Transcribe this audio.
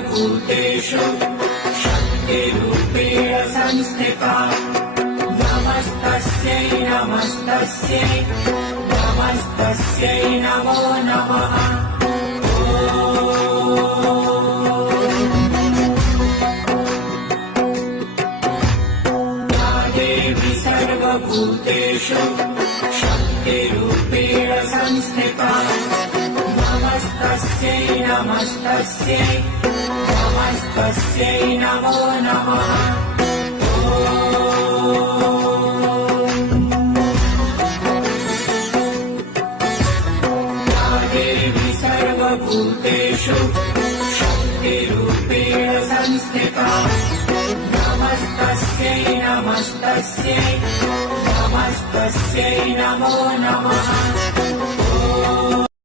सर्वभूतेषु शक्तिरूपेण संस्थिता नमस्तस्यै नमस्तस्यै नमस्तस्यै नमो नमः। या देवी सर्वभूतेषु शक्तिरूपेण संस्थिता नमस्तस्यै नमस्तस्यै नमस्तस्यै नमो नमः। या देवी सर्वभूतेषु शक्तिरूपेण संस्थिता नमस्तस्यै नमस्तस्यै नमस्तस्यै नमो नमः।